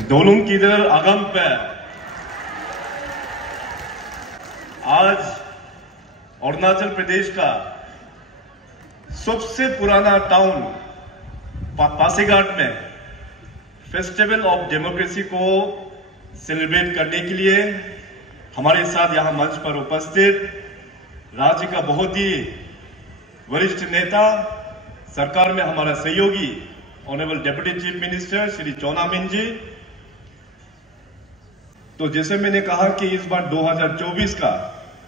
दोनों किधर आगम पे आज अरुणाचल प्रदेश का सबसे पुराना टाउन पासीघाट में फेस्टिवल ऑफ डेमोक्रेसी को सेलिब्रेट करने के लिए हमारे साथ यहां मंच पर उपस्थित राज्य का बहुत ही वरिष्ठ नेता, सरकार में हमारा सहयोगी honourable deputy chief minister Shri Chowna Mein ji. तो जैसे मैंने कहा कि इस बार 2024 का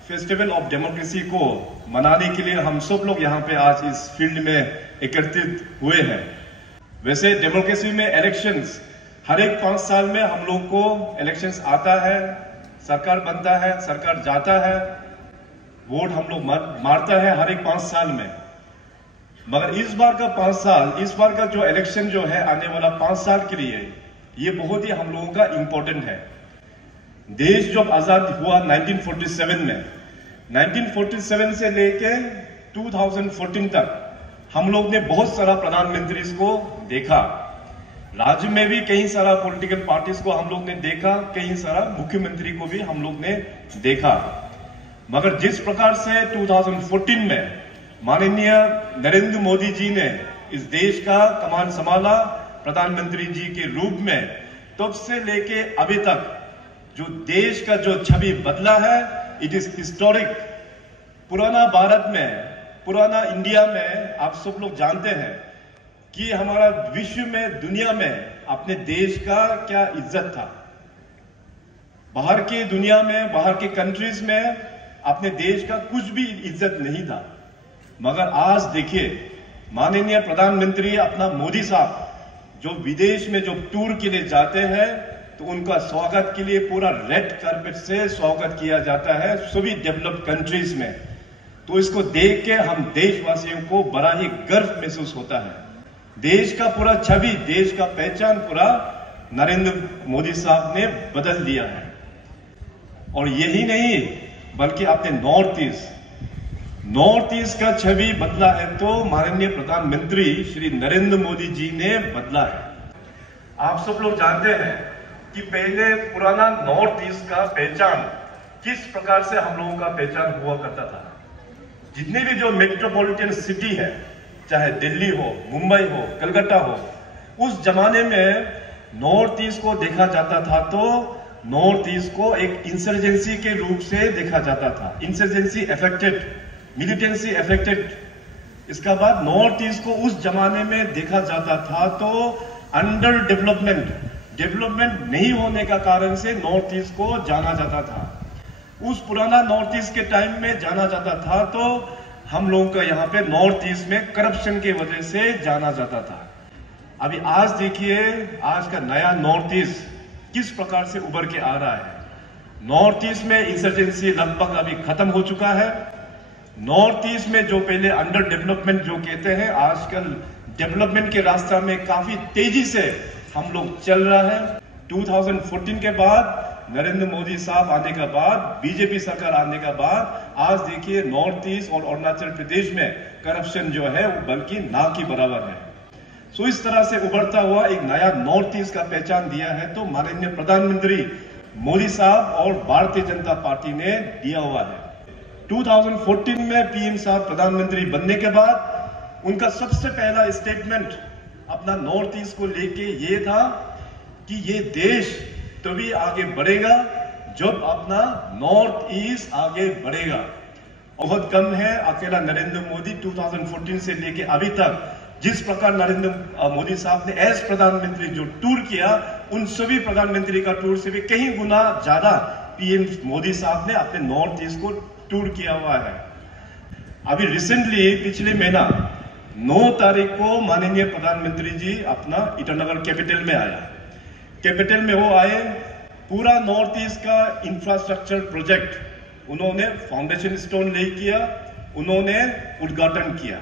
फेस्टिवल ऑफ डेमोक्रेसी को मनाने के लिए हम सब लोग यहाँ पे आज इस फील्ड में एकत्रित हुए हैं। वैसे डेमोक्रेसी में इलेक्शंस हर एक 5 साल में हम लोग को इलेक्शंस आता है, सरकार बनता है, सरकार जाता है, वोट हम लोग मारता है हर एक 5 साल में। मगर इस बार का 5 साल, इस बार का जो इलेक्शन जो है आने वाला 5 साल के लिए, ये बहुत ही हम लोगों का इंपॉर्टेंट है। देश जब आजाद हुआ 1947 में, 1947 से लेके 2014 तक हम लोग ने बहुत सारा प्रधानमंत्री को देखा। राज्य में भी कई सारा पॉलिटिकल पार्टीज को हम लोग ने देखा, कई सारा मुख्यमंत्री को भी हम लोग ने देखा। मगर जिस प्रकार से 2014 में माननीय नरेंद्र मोदी जी ने इस देश का कमान संभाला प्रधानमंत्री जी के रूप में, तब से लेके अभी तक जो देश का जो छवि बदला है, इट इज हिस्टोरिक। पुराना भारत में, पुराना इंडिया में आप सब लोग जानते हैं कि हमारा विश्व में, दुनिया में अपने देश का क्या इज्जत था। बाहर की दुनिया में, बाहर के कंट्रीज में अपने देश का कुछ भी इज्जत नहीं था। मगर आज देखिए, माननीय प्रधानमंत्री अपना मोदी साहब जो विदेश में जो टूर के लिए जाते हैं, तो उनका स्वागत के लिए पूरा रेड कार्पेट से स्वागत किया जाता है सभी डेवलप्ड कंट्रीज में। तो इसको देख के हम देशवासियों को बड़ा ही गर्व महसूस होता है। देश का पूरा छवि, देश का पहचान पूरा नरेंद्र मोदी साहब ने बदल दिया है। और यही नहीं, बल्कि अपने नॉर्थ ईस्ट का छवि बदला है तो माननीय प्रधानमंत्री श्री नरेंद्र मोदी जी ने बदला है। आप सब लोग जानते हैं कि पहले पुराना नॉर्थ ईस्ट का पहचान किस प्रकार से हम लोगों का पहचान हुआ करता था। जितने भी जो मेट्रोपॉलिटन सिटी है, चाहे दिल्ली हो, मुंबई हो, कलकत्ता हो, उस जमाने में नॉर्थ ईस्ट को देखा जाता था तो नॉर्थ ईस्ट को एक इंसर्जेंसी के रूप से देखा जाता था। Insurgency affected, militancy affected. इसका बाद नॉर्थ ईस्ट को उस जमाने में देखा जाता था तो अंडर डेवलपमेंट नहीं होने का कारण से नॉर्थ ईस्ट को जाना जाता था। उस पुराना नॉर्थ ईस्ट के टाइम में जाना जाता था तो हम लोगों का यहाँ पे नॉर्थ ईस्ट में करप्शन की वजह से जाना जाता था। अभी आज देखिए, आज का नया नॉर्थ ईस्ट किस प्रकार से उभर के आ रहा है। नॉर्थ ईस्ट में इंसर्जेंसी लगभग अभी खत्म हो चुका है। नॉर्थ ईस्ट में जो पहले अंडर डेवलपमेंट जो कहते हैं, आजकल डेवलपमेंट के रास्ता में काफी तेजी से हम लोग चल रहा है। 2014 के बाद, नरेंद्र मोदी साहब आने के बाद, बीजेपी सरकार आने के बाद, आज देखिए नॉर्थ ईस्ट और अरुणाचल प्रदेश में करप्शन जो है वो बल्कि ना की बराबर है। सो इस तरह से उभरता हुआ एक नया नॉर्थ ईस्ट का पहचान दिया है तो माननीय प्रधानमंत्री मोदी साहब और भारतीय जनता पार्टी ने दिया हुआ है। 2014 में पीएम साहब प्रधानमंत्री बनने के बाद उनका सबसे पहला स्टेटमेंट अपना नॉर्थ ईस्ट को लेके ये था कि ये देश तभी आगे बढ़ेगा जब अपना नॉर्थ ईस्ट आगे बढ़ेगा। बहुत कम है अकेला नरेंद्र मोदी 2014 से लेके अभी तक जिस प्रकार नरेंद्र मोदी साहब ने एज प्रधानमंत्री जो टूर किया, उन सभी प्रधानमंत्री का टूर से भी कई गुना ज्यादा पीएम मोदी साहब ने अपने नॉर्थ ईस्ट को टूर किया हुआ है। अभी रिसेंटली पिछले महीना 9 तारीख को माननीय प्रधानमंत्री जी अपना ईटानगर कैपिटल में आया। कैपिटल में वो आए, पूरा नॉर्थ ईस्ट का इंफ्रास्ट्रक्चर प्रोजेक्ट उन्होंने फाउंडेशन स्टोन ले किया, उन्होंने उद्घाटन किया।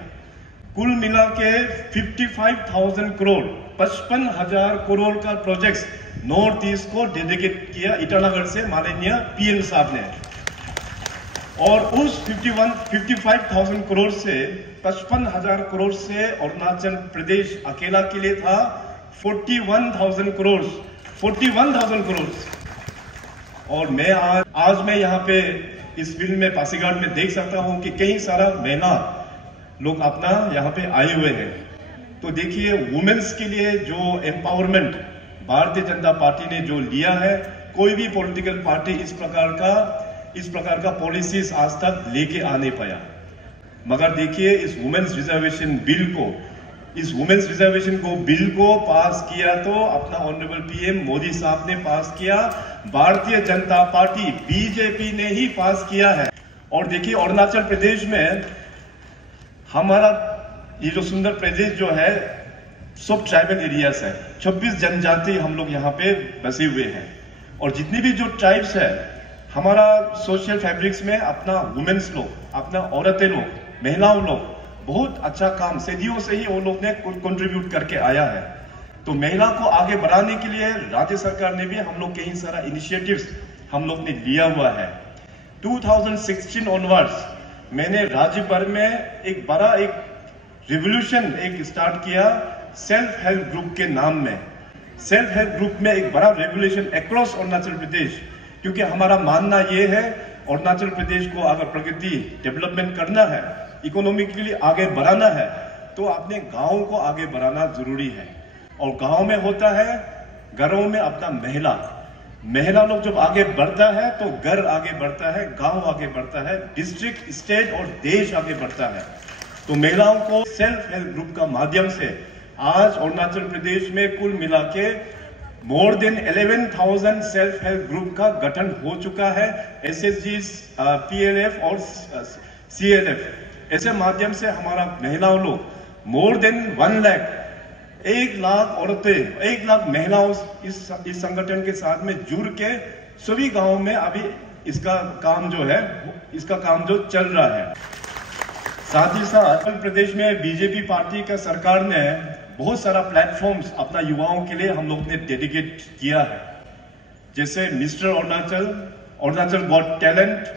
कुल मिला के 55,000 करोड़, 55,000 करोड़ का प्रोजेक्ट नॉर्थ ईस्ट को डेडिकेट किया ईटानगर से माननीय पीएम साहब ने। और उस 55,000 करोड़ से 55,000 करोड़ से अरुणाचल प्रदेश अकेला के लिए था 41,000 करोड़, 41,000 करोड़। और मैं आज मैं यहाँ पे इस फिल्म में पासीघाट में देख सकता हूँ कि कई सारा महिला लोग अपना यहाँ पे आए हुए हैं। तो देखिए, वुमेन्स के लिए जो एम्पावरमेंट भारतीय जनता पार्टी ने जो लिया है, कोई भी पॉलिटिकल पार्टी इस प्रकार का पॉलिसीज आज तक लेके आ नहीं पाया। मगर देखिए, इस वुमेन्स रिजर्वेशन बिल को पास किया तो अपना ऑनरेबल पीएम मोदी साहब ने पास किया, भारतीय जनता पार्टी बीजेपी ने ही पास किया है। और देखिए, अरुणाचल प्रदेश में हमारा ये जो सुंदर प्रदेश जो है, सब ट्राइबल एरियाज है, 26 जनजाति हम लोग यहाँ पे बसे हुए हैं। और जितनी भी जो ट्राइब्स है, हमारा सोशल फैब्रिक्स में अपना वुमेन्स लोग, अपना औरतें लोग, महिलाओं लोग बहुत अच्छा काम सदियों से ही वो लोग ने कंट्रीब्यूट करके आया है। तो महिला को आगे बढ़ाने के लिए राज्य सरकार ने भी हम लोग कई सारा इनिशिएटिव्स हम लोग ने लिया हुआ है। 2016 ऑनवर्ड्स मैंने राज्य भर में एक बड़ा रिवोल्यूशन स्टार्ट किया सेल्फ हेल्प ग्रुप के नाम में। सेल्फ हेल्प ग्रुप में एक बड़ा रेवोल्यूशन अक्रॉस अरुणाचल प्रदेश, क्योंकि हमारा मानना यह है अरुणाचल प्रदेश को अगर प्रगति डेवलपमेंट करना है, इकोनॉमिकली आगे बढ़ाना है, तो अपने गांव को आगे बढ़ाना जरूरी है। और गांव में होता है, घरों में अपना महिला लोग जब आगे बढ़ता है तो घर आगे बढ़ता है, गांव आगे बढ़ता है, डिस्ट्रिक्ट, स्टेट और देश आगे बढ़ता है। तो महिलाओं को सेल्फ हेल्प ग्रुप का माध्यम से आज अरुणाचल प्रदेश में कुल मिला के more than 11,000 self help group का गठन हो चुका है। SSG, PLF और CLF, ऐसे माध्यम से हमारा महिलाओं लोग मोर देन 1 लाख औरतें, 1 लाख महिलाओं इस संगठन के साथ में जुड़ के सभी गांवों में अभी इसका काम जो चल रहा है। साथ ही साथ उत्तर प्रदेश में बीजेपी पार्टी का सरकार ने बहुत सारा प्लेटफॉर्म्स अपना युवाओं के लिए हम लोग ने डेडिकेट किया है, जैसे mister Arunachal got talent,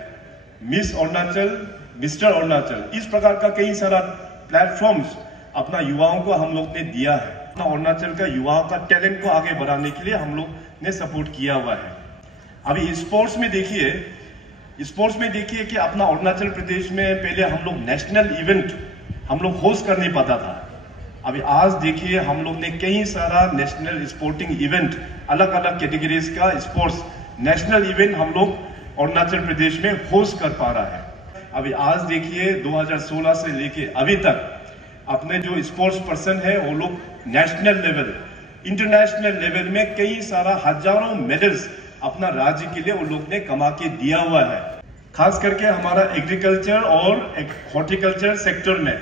miss Arunachal, mister Arunachal, इस प्रकार का कई सारा प्लेटफॉर्म्स अपना युवाओं को हम लोग ने दिया है। अपना अरुणाचल का युवाओं का टैलेंट को आगे बढ़ाने के लिए हम लोग ने सपोर्ट किया हुआ है। अभी स्पोर्ट्स में देखिए कि अपना अरुणाचल प्रदेश में पहले हम लोग नेशनल इवेंट हम लोग होस्ट कर नहीं पाता था। अभी आज देखिए, हम लोग ने कई सारा नेशनल स्पोर्टिंग इवेंट, अलग अलग कैटेगरीज का स्पोर्ट्स नेशनल इवेंट हम लोग अरुणाचल प्रदेश में होस्ट कर पा रहा है। अभी आज देखिए, 2016 से लेके अभी तक अपने जो स्पोर्ट्स पर्सन है वो लोग नेशनल लेवल, इंटरनेशनल लेवल में कई सारा हजारों मेडल्स अपना राज्य के लिए वो लोग ने कमा के दिया हुआ है। खास करके हमारा एग्रीकल्चर और हॉर्टिकल्चर सेक्टर में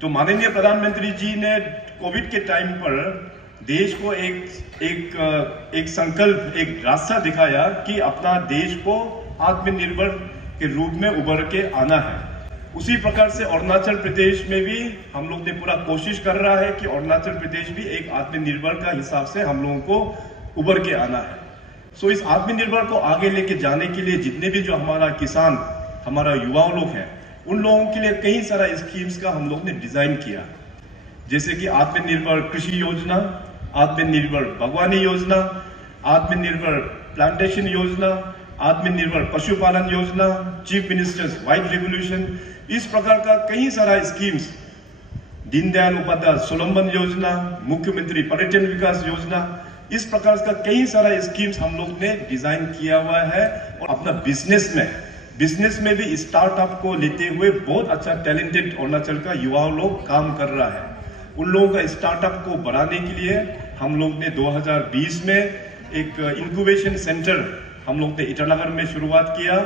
तो माननीय प्रधानमंत्री जी ने कोविड के टाइम पर देश को एक संकल्प, एक रास्ता दिखाया कि अपना देश को आत्मनिर्भर के रूप में उभर के आना है। उसी प्रकार से अरुणाचल प्रदेश में भी हम लोग ने पूरा कोशिश कर रहा है कि अरुणाचल प्रदेश भी एक आत्मनिर्भर का हिसाब से हम लोगों को उभर के आना है। सो इस आत्मनिर्भर को आगे लेके जाने के लिए जितने भी जो हमारा किसान, हमारा युवाओं लोग हैं, उन लोगों के लिए कई सारा स्कीम्स का हम लोग ने डिजाइन किया, जैसे कि आत्मनिर्भर कृषि योजना, आत्मनिर्भर बागवानी योजना, आत्मनिर्भर प्लांटेशन योजना, आत्मनिर्भर पशुपालन योजना, चीफ मिनिस्टर्स व्हाइट रेवोल्यूशन, इस प्रकार का कई सारा स्कीम्स, दीनदयाल उपाध्याय स्वावलंबन योजना, मुख्यमंत्री पर्यटन विकास योजना, इस प्रकार का कई सारा स्कीम्स हम लोग ने डिजाइन किया हुआ है। और अपना बिजनेस में भी स्टार्टअप को लेते हुए बहुत अच्छा टैलेंटेड अरुणाचल का युवा लोग काम कर रहा है। उन लोगों का स्टार्टअप को बढ़ाने के लिए हम लोग ने 2020 में एक इंक्यूबेशन सेंटर हम लोग ने ईटानगर में शुरुआत किया,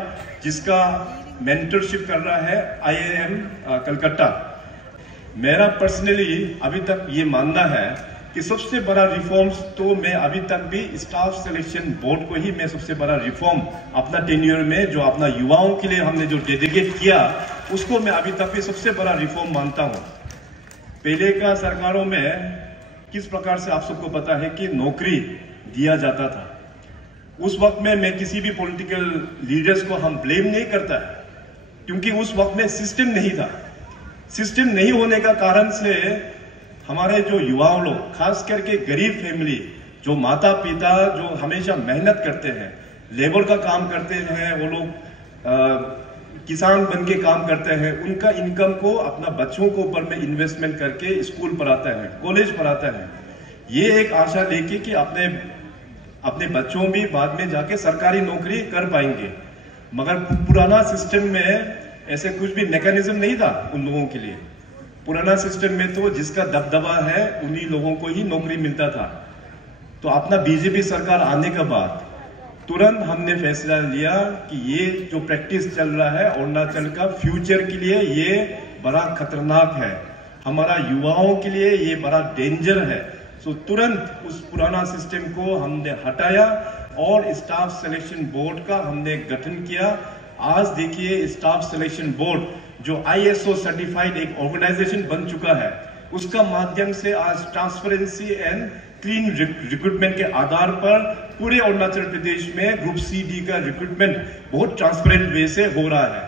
जिसका मेंटरशिप कर रहा है IIM कलकत्ता। मेरा पर्सनली अभी तक ये मानना है कि सबसे बड़ा रिफॉर्म्स तो मैं अभी तक भी स्टाफ सिलेक्शन बोर्ड को ही मैं सबसे बड़ा रिफॉर्म अपना टेन्योर में जो अपना युवाओं के लिए हमने जो डेडिकेट किया, उसको मैं अभी तक भी सबसे बड़ा रिफॉर्म मानता हूँ। पहले का सरकारों में किस प्रकार से आप सबको पता है कि नौकरी दिया जाता था। उस वक्त में मैं किसी भी पॉलिटिकल लीडर्स को हम ब्लेम नहीं करता, क्योंकि उस वक्त में सिस्टम नहीं था। सिस्टम नहीं होने का कारण से हमारे जो युवाओं लोग, खास करके गरीब फैमिली, जो माता पिता जो हमेशा मेहनत करते हैं, लेबर का काम करते हैं, वो लोग किसान बन के काम करते हैं, उनका इनकम को अपना बच्चों के ऊपर में इन्वेस्टमेंट करके स्कूल पढ़ाते हैं, कॉलेज पढ़ाते हैं। ये एक आशा लेके कि अपने बच्चों भी बाद में जाके सरकारी नौकरी कर पाएंगे। मगर पुराना सिस्टम में ऐसे कुछ भी मैकेनिज्म नहीं था उन लोगों के लिए। पुराना सिस्टम में तो जिसका दबदबा है उन्हीं लोगों को ही नौकरी मिलता था। तो अपना बीजेपी सरकार आने के बाद तुरंत हमने फैसला लिया कि ये जो प्रैक्टिस चल रहा है अरुणाचल का फ्यूचर के लिए ये बड़ा खतरनाक है, हमारा युवाओं के लिए ये बड़ा डेंजर है। सो तुरंत उस पुराना सिस्टम को हमने हटाया और स्टाफ सिलेक्शन बोर्ड का हमने गठन किया। आज देखिए स्टाफ सिलेक्शन बोर्ड जो ISO सर्टिफाइड एक ऑर्गेनाइजेशन बन चुका है, उसका माध्यम से आज ट्रांसपेरेंसी एंड क्लीन रिक्रूटमेंट के आधार पर पूरे अरुणाचल प्रदेश में ग्रुप CD का रिक्रूटमेंट बहुत ट्रांसपेरेंट वे से हो रहा है।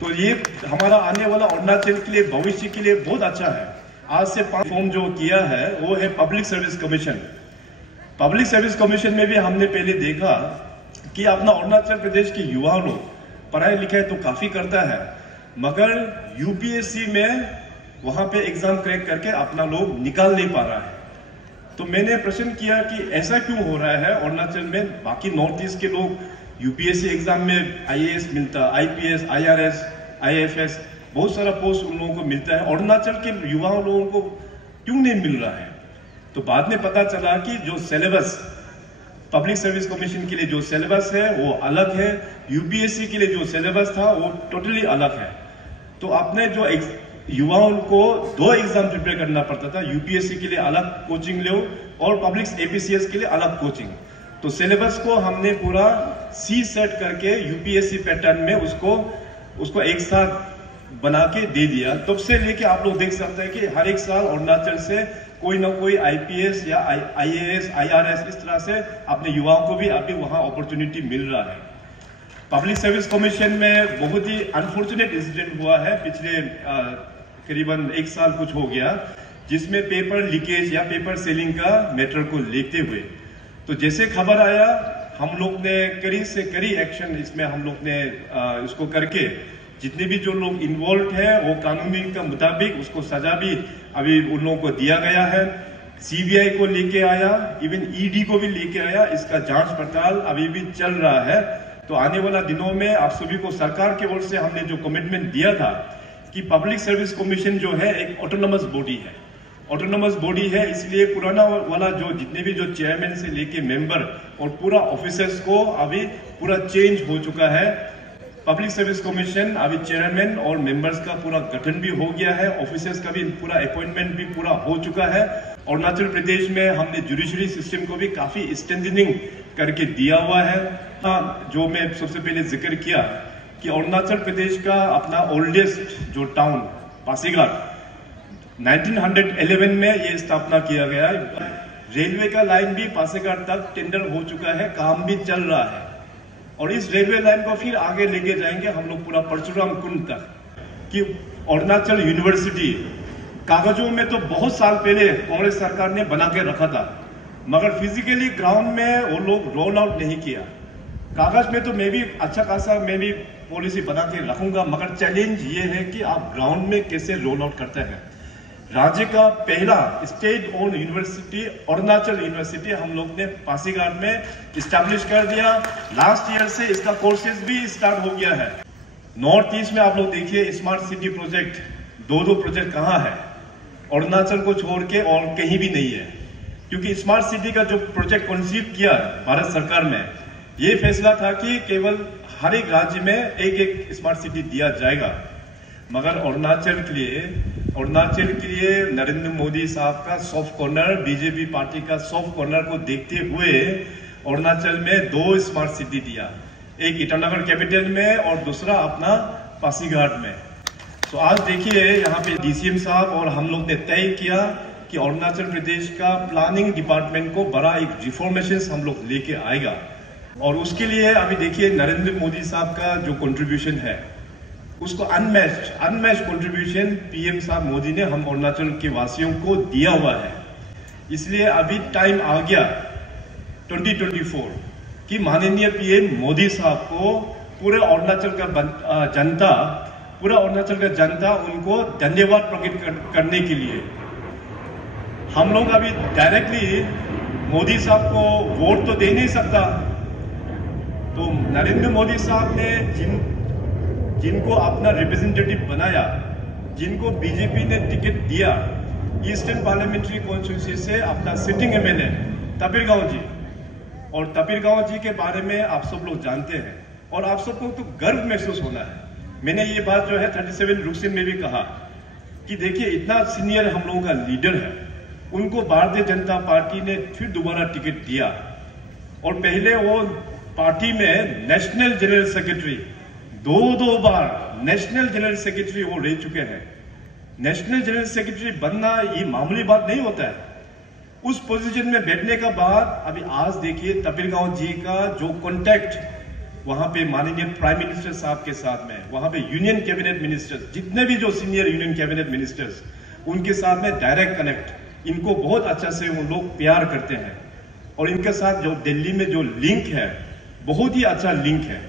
तो ये हमारा आने वाला अरुणाचल के लिए, भविष्य के लिए बहुत अच्छा है। आज से 5 फॉर्म जो किया है वो है public service commission. Public service commission में भी हमने पहले देखा कि अपना अरुणाचल प्रदेश के युवा लोग पढ़ाई लिखाई तो काफी करता है, मगर UPSC में वहां पे एग्जाम क्रैक करके अपना लोग निकाल नहीं पा रहा है। तो मैंने प्रश्न किया कि ऐसा क्यों हो रहा है अरुणाचल में? बाकी नॉर्थ ईस्ट के लोग UPSC एग्जाम में IAS मिलता, IPS, IRS, IFS बहुत सारा पोस्ट उन लोगों को मिलता है, अरुणाचल के युवा लोगों को क्यों नहीं मिल रहा है? तो बाद में पता चला कि जो सिलेबस पब्लिक सर्विस कमीशन के लिए जो सिलेबस है वो अलग है, UPSC के लिए जो सिलेबस था वो टोटली अलग है। तो आपने जो युवाओं को 2 एग्जाम प्रिपेयर करना पड़ता था, UPSC के लिए अलग कोचिंग लो और पब्लिक APCS के लिए अलग कोचिंग। तो सिलेबस को हमने पूरा C सेट करके UPSC पैटर्न में उसको एक साथ बना के दे दिया। तब से लेके आप लोग देख सकते हैं कि हर एक साल अरुणाचल से कोई ना कोई IPS या IAS, IRS इस तरह से अपने युवाओं को भी अभी वहां अपॉर्चुनिटी मिल रहा है। पब्लिक सर्विस कमीशन में बहुत ही अनफॉर्चुनेट इंसिडेंट हुआ है पिछले करीबन 1 साल कुछ हो गया, जिसमें पेपर लीकेज या पेपर सेलिंग का मैटर को लेते हुए तो जैसे खबर आया हम लोग ने कड़ी से कड़ी एक्शन इसमें हम लोग ने इसको करके जितने भी जो लोग इन्वॉल्व है वो कानूनी के मुताबिक उसको सजा भी अभी उन लोगों को दिया गया है। CBI को लेके आया, इवन ED को भी लेके आया, इसका जांच पड़ताल अभी भी चल रहा है। तो आने वाला दिनों में आप सभी को सरकार की ओर से हमने जो कमिटमेंट दिया था कि पब्लिक सर्विस कमीशन जो है एक ऑटोनोमस बॉडी है, ऑटोनोमस बॉडी है, इसलिए पुराना वाला जो जितने भी जो चेयरमैन से लेके मेंबर और पूरा ऑफिसर्स को अभी पूरा चेंज हो चुका है। पब्लिक सर्विस कमीशन अभी चेयरमैन और मेंबर्स का पूरा गठन भी हो गया है, ऑफिसर्स का भी पूरा अपॉइंटमेंट भी पूरा हो चुका है। अरुणाचल प्रदेश में हमने जुडिशरी सिस्टम को भी काफी स्ट्रेंथनिंग करके दिया हुआ है। जो मैं सबसे पहले जिक्र किया कि अरुणाचल प्रदेश का अपना ओल्डेस्ट जो टाउन पासीघाट 1911 में ये स्थापना किया गया है। रेलवे का लाइन भी पासीघाट तक टेंडर हो चुका है, काम भी चल रहा है और इस रेलवे लाइन को फिर आगे लेके जाएंगे हम लोग पूरा परशुराम कुंड तक। कि अरुणाचल यूनिवर्सिटी कागजों में तो बहुत साल पहले कांग्रेस सरकार ने बना के रखा था, मगर फिजिकली ग्राउंड में वो लोग रोल आउट नहीं किया। कागज में तो मैं भी अच्छा खासा पॉलिसी बना के रखूंगा, मगर चैलेंज ये है कि आप ग्राउंड में कैसे रोल आउट करते हैं। राज्य का पहला state own university Arunachal university हम लोग ने पासीघाट में इस्टेब्लिश कर दिया। लास्ट ईयर से इसका कोर्सेज भी स्टार्ट हो गया है। नॉर्थ ईस्ट में आप लोग देखिए स्मार्ट सिटी प्रोजेक्ट, 2 प्रोजेक्ट कहाँ है? अरुणाचल को छोड़ के और कहीं भी नहीं है, क्योंकि स्मार्ट सिटी का जो प्रोजेक्ट कंसीव किया भारत सरकार में, ये फैसला था कि केवल हर एक राज्य में एक स्मार्ट सिटी दिया जाएगा। मगर अरुणाचल के लिए नरेंद्र मोदी साहब का सॉफ्ट कॉर्नर, बीजेपी पार्टी का सॉफ्ट कॉर्नर को देखते हुए अरुणाचल में 2 स्मार्ट सिटी दिया, एक ईटानगर कैपिटल में और दूसरा अपना पासीघाट में। तो आज देखिए यहाँ पे DCM साहब और हम लोग ने तय किया कि अरुणाचल प्रदेश का प्लानिंग डिपार्टमेंट को बड़ा एक रिफॉर्मेशन हम लोग लेके आएगा और उसके लिए अभी देखिए नरेंद्र मोदी साहब का जो कंट्रीब्यूशन है, उसको अनमैच्ड कंट्रीब्यूशन पीएम साहब मोदी ने हम अरुणाचल के वासियों को दिया हुआ है। इसलिए अभी टाइम आ गया 2024 कि माननीय पीएम मोदी साहब को पूरे अरुणाचल का जनता उनको धन्यवाद प्रकट करने के लिए हम लोग अभी डायरेक्टली मोदी साहब को वोट तो दे नहीं सकता। तो नरेंद्र मोदी साहब ने जिनको अपना रिप्रेजेंटेटिव बनाया, जिनको बीजेपी ने टिकट दिया, ईस्टर्न पार्लियामेंट्री कॉन्स्टिट्यूंसी से अपना सिटिंग एमएलए तपीर गांव जी, और तपीर गांव जी के बारे में आप सब लोग जानते हैं और आप सबको तो गर्व महसूस होना है। मैंने ये बात जो है 37 रुकसिन में भी कहा कि देखिए इतना सीनियर हम लोगों का लीडर है, उनको भारतीय जनता पार्टी ने फिर दोबारा टिकट दिया और पहले वो पार्टी में नेशनल जनरल सेक्रेटरी दो बार नेशनल जनरल सेक्रेटरी वो रह चुके हैं। नेशनल जनरल सेक्रेटरी बनना ये मामूली बात नहीं होता है। उस पोजीशन में बैठने का बाद अभी आज देखिए तपीर गांव जी का जो कॉन्टैक्ट वहां पे माननीय प्राइम मिनिस्टर साहब के साथ में, वहां पे यूनियन कैबिनेट मिनिस्टर्स, जितने भी जो सीनियर यूनियन कैबिनेट मिनिस्टर्स, उनके साथ में डायरेक्ट कनेक्ट, इनको बहुत अच्छा से वो लोग प्यार करते हैं और इनके साथ जो दिल्ली में जो लिंक है बहुत ही अच्छा लिंक है।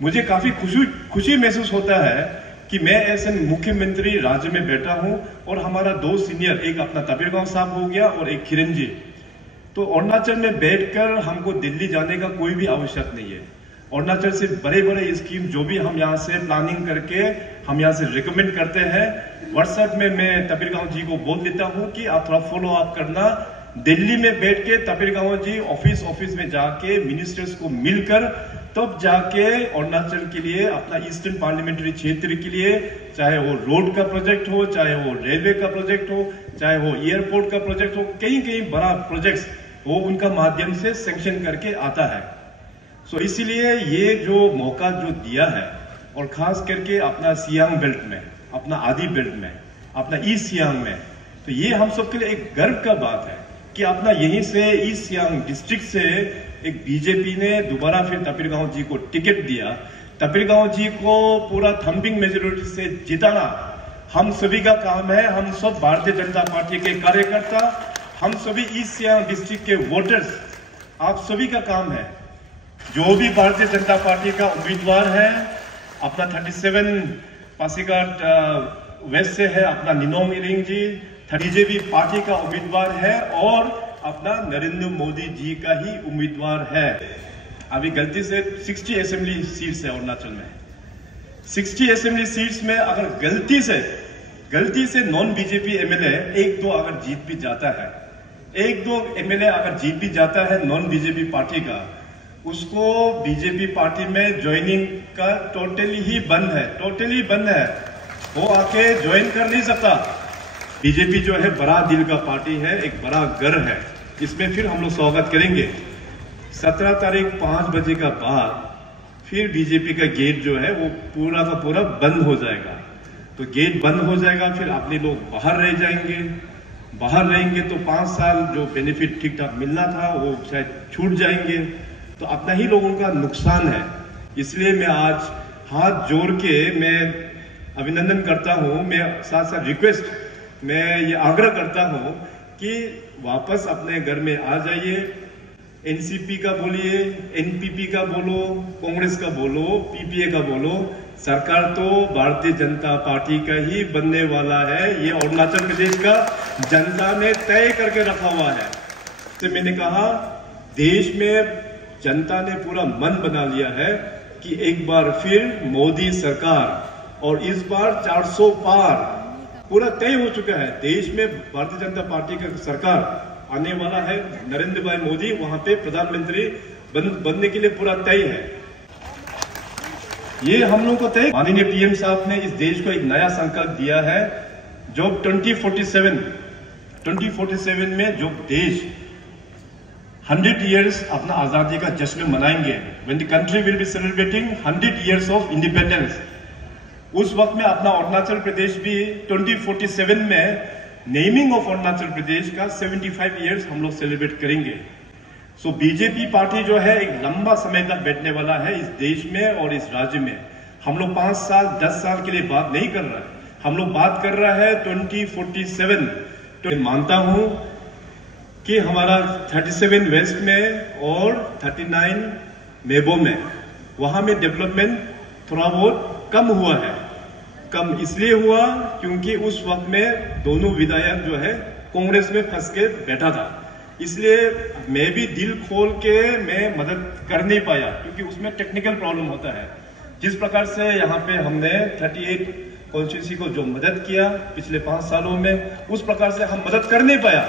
मुझे काफी खुशी महसूस होता है कि मैं ऐसे मुख्यमंत्री राज्य में बैठा हूं और हमारा दो सीनियर, एक अपना तपीर गांव साहब हो गया और एक किरण जी, तो अरुणाचल में बैठकर हमको दिल्ली जाने का कोई भी आवश्यक नहीं है। अरुणाचल से बड़े बड़े स्कीम जो भी हम यहाँ से प्लानिंग करके हम यहाँ से रिकमेंड करते हैं, व्हाट्सएप में मैं तपीर गांव जी को बोल देता हूं कि आप थोड़ा फॉलो अप करना। दिल्ली में बैठ के तपीर गांव जी ऑफिस में जाके मिनिस्टर्स को मिलकर तब जाके अरुणाचल के लिए अपना ईस्टर्न पार्लियामेंट्री क्षेत्र के लिए, चाहे वो रोड का प्रोजेक्ट हो, चाहे वो रेलवे का प्रोजेक्ट हो, चाहे वो एयरपोर्ट का प्रोजेक्ट हो, कई बड़ा प्रोजेक्ट्स वो उनका माध्यम से सैंक्शन करके आता है। सो इसीलिए ये जो मौका जो दिया है और खास करके अपना सियांग बेल्ट में, अपना आदि बेल्ट में, अपना ईस्ट सियांग में, तो ये हम सबके लिए एक गर्व का बात है कि अपना यहीं से ईस्ट सियांग डिस्ट्रिक्ट से एक बीजेपी ने दोबारा फिर तपीर गांव जी को टिकट दिया। तपीर गांव जी को पूरा थंपिंग मेजोरिटी से जिताना हम सभी का काम है। हम सब भारतीय जनता पार्टी के कार्यकर्ता, हम सभी ईस्ट सियांग डिस्ट्रिक्ट के वोटर्स, आप सभी का काम है। जो भी भारतीय जनता पार्टी का उम्मीदवार है, अपना 37 पासीघाट वेस्ट से है अपना निनोंग इरिंग जी, बीजेपी पार्टी का उम्मीदवार है और अपना नरेंद्र मोदी जी का ही उम्मीदवार है। अभी गलती से 60 असेंबली सीट्स है अरुणाचल में। 60 असेंबली सीट्स में अगर गलती से नॉन बीजेपी एमएलए एक दो अगर जीत भी जाता है, एक दो एमएलए अगर जीत भी जाता है नॉन बीजेपी पार्टी का, उसको बीजेपी पार्टी में ज्वाइनिंग का टोटली बंद है। वो आके ज्वाइन कर नहीं सकता। बीजेपी जो है बड़ा दिल का पार्टी है, एक बड़ा गर्व है, इसमें फिर हम लोग स्वागत करेंगे। 17 तारीख 5 बजे का बाद फिर बीजेपी का गेट जो है वो पूरा का पूरा बंद हो जाएगा। तो गेट बंद हो जाएगा, फिर अपने लोग बाहर रह जाएंगे। बाहर रहेंगे तो 5 साल जो बेनिफिट ठीक ठाक मिलना था वो शायद छूट जाएंगे, तो अपना ही लोगों का नुकसान है। इसलिए मैं आज हाथ जोड़ के मैं अभिनंदन करता हूं, मैं साथ साथ रिक्वेस्ट, मैं ये आग्रह करता हूं कि वापस अपने घर में आ जाइए। एनसीपी का बोलिए, एनपीपी का बोलो, कांग्रेस का बोलो, पीपीए का बोलो, सरकार तो भारतीय जनता पार्टी का ही बनने वाला है। ये अरुणाचल प्रदेश का जनता ने तय करके रखा हुआ है। तो मैंने कहा देश में जनता ने पूरा मन बना लिया है कि एक बार फिर मोदी सरकार, और इस बार 400 पार पूरा तय हो चुका है। देश में भारतीय जनता पार्टी का सरकार आने वाला है। नरेंद्र भाई मोदी वहां पे प्रधानमंत्री बनने के लिए पूरा तय है। ये हम लोग को तय, माननीय पीएम साहब ने इस देश को एक नया संकल्प दिया है। जो 2047 में जो देश 100 इयर्स अपना आजादी का जश्न मनाएंगे, when the country will be celebrating 100 years of independence, उस वक्त में अपना अरुणाचल प्रदेश भी 2047 में नेमिंग ऑफ अरुणाचल प्रदेश का 75 इयर्स हम लोग सेलिब्रेट करेंगे। सो बीजेपी पार्टी जो है एक लंबा समय तक बैठने वाला है इस देश में और इस राज्य में। हम लोग 5 साल 10 साल के लिए बात नहीं कर रहा है, हम लोग बात कर रहा है 2047। तो मानता हूं कि हमारा 37 वेस्ट में और 39 मेबो में वहां में डेवलपमेंट थोड़ा बहुत कम हुआ है। कम इसलिए हुआ क्योंकि उस वक्त में दोनों विधायक जो है कांग्रेस में फंस के बैठा था, इसलिए मैं भी दिल खोल के मैं मदद कर नहीं पाया, क्योंकि उसमें टेक्निकल प्रॉब्लम होता है। जिस प्रकार से यहाँ पे हमने 38 कॉन्स्टिट्यूंसी को जो मदद किया पिछले 5 सालों में, उस प्रकार से हम मदद कर नहीं पाया,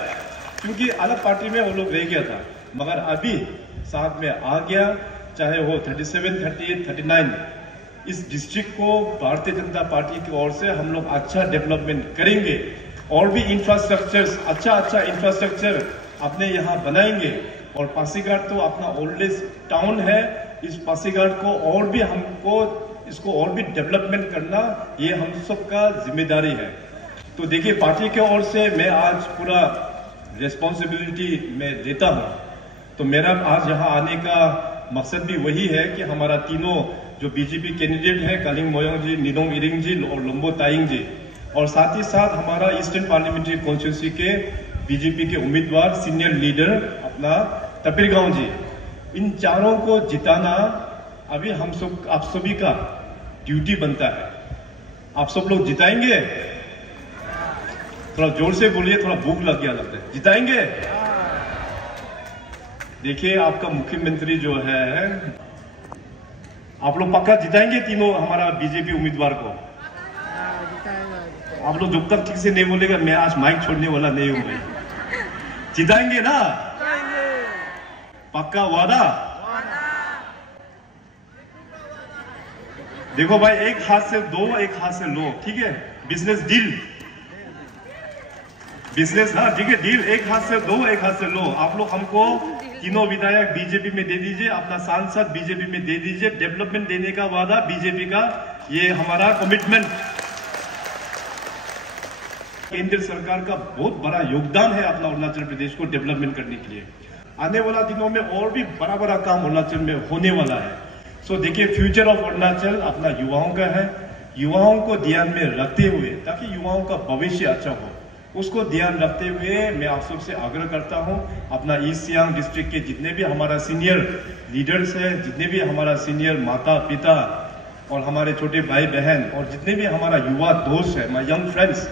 क्योंकि अलग पार्टी में वो लोग रह गया था। मगर अभी साथ में आ गया, चाहे वो 37, 38, 39, इस डिस्ट्रिक्ट को भारतीय जनता पार्टी की ओर से हम लोग अच्छा डेवलपमेंट करेंगे और भी इंफ्रास्ट्रक्चर, अच्छा इंफ्रास्ट्रक्चर अपने यहाँ बनाएंगे। और पासीघाट तो अपना ओल्डेस्ट टाउन है, इस पासीघाट को और भी हमको इसको और भी डेवलपमेंट करना ये हम सबका जिम्मेदारी है। तो देखिए, पार्टी की ओर से मैं आज पूरा रिस्पॉन्सिबिलिटी मैं लेता हूँ। तो मेरा आज यहाँ आने का मकसद भी वही है कि हमारा तीनों जो बीजेपी कैंडिडेट हैं, कालिंग मोयोंग जी, निनोंग इरिंग जी और लोम्बो तायिंग जी, और साथ ही साथ हमारा ईस्टर्न पार्लियामेंट्री कॉन्स्टिट्यूंसी के बीजेपी के उम्मीदवार सीनियर लीडर अपना तपिरगांव जी, इन चारों को जिताना अभी हम सब आप सभी का ड्यूटी बनता है। आप सब लोग जिताएंगे? थोड़ा जोर से बोलिए, थोड़ा भूख लग गया लगता है। जिताएंगे? देखिए, आपका मुख्यमंत्री जो है, आप लोग पक्का जिताएंगे तीनों हमारा बीजेपी उम्मीदवार को? आप लोग जब तक ठीक से नहीं बोलेगा मैं आज माइक छोड़ने वाला नहीं हूं भाई। जिताएंगे ना? पक्का वादा? देखो भाई, एक हाथ से दो, एक हाथ से लो, ठीक है? बिजनेस डील, बिजनेस, हाँ ठीक है, डील। एक हाथ से दो, एक हाथ से लो। आप लोग हमको तीनों विधायक बीजेपी में दे दीजिए, अपना सांसद बीजेपी में दे दीजिए। डेवलपमेंट देने का वादा बीजेपी का, ये हमारा कमिटमेंट। केंद्र सरकार का बहुत बड़ा योगदान है अपना अरुणाचल प्रदेश को डेवलपमेंट करने के लिए। आने वाला दिनों में और भी बड़ा काम अरुणाचल में होने वाला है। सो देखिए, फ्यूचर ऑफ अरुणाचल अपना युवाओं का है। युवाओं को ध्यान में रखते हुए, ताकि युवाओं का भविष्य अच्छा हो, उसको ध्यान रखते हुए मैं आप सबसे आग्रह करता हूं, अपना ईस्ट सियांग डिस्ट्रिक्ट के जितने भी हमारा सीनियर लीडर्स हैं, जितने भी हमारा सीनियर माता पिता और हमारे छोटे भाई बहन और जितने भी हमारा युवा दोस्त है, माय यंग फ्रेंड्स,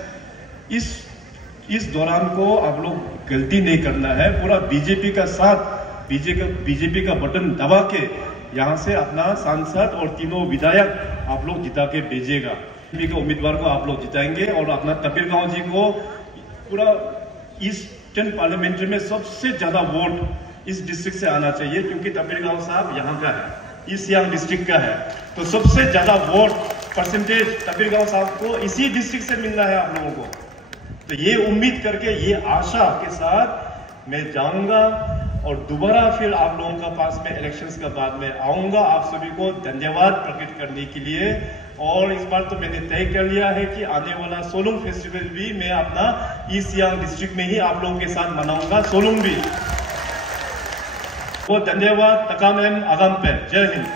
इस दौरान को आप लोग गलती नहीं करना है। पूरा बीजेपी का साथ, बीजेपी का बटन दबा के यहाँ से अपना सांसद और तीनों विधायक आप लोग जिता के भेजिएगा। बीजेपी के उम्मीदवार को आप लोग जिताएंगे और अपना तपिरगांव जी को पूरा ईस्टर्न पार्लियामेंट्री में सबसे ज्यादा वोट इस डिस्ट्रिक्ट से आना चाहिए, क्योंकि तपिरगांव साहब यहाँ का है, ईस्ट सियांग डिस्ट्रिक्ट का है। तो सबसे ज्यादा वोट परसेंटेज तपिरगांव साहब को इसी डिस्ट्रिक्ट से मिलना है आप लोगों को। तो ये उम्मीद करके, ये आशा के साथ मैं जाऊंगा और दोबारा फिर आप लोगों का पास में इलेक्शंस के बाद में आऊंगा आप सभी को धन्यवाद प्रकट करने के लिए। और इस बार तो मैंने तय कर लिया है कि आने वाला सोलुंग फेस्टिवल भी मैं अपना ईस्ट सियांग डिस्ट्रिक्ट में ही आप लोगों के साथ मनाऊंगा, सोलुंग भी। वो धन्यवाद, तकामेम आगाम पे, जय हिंद।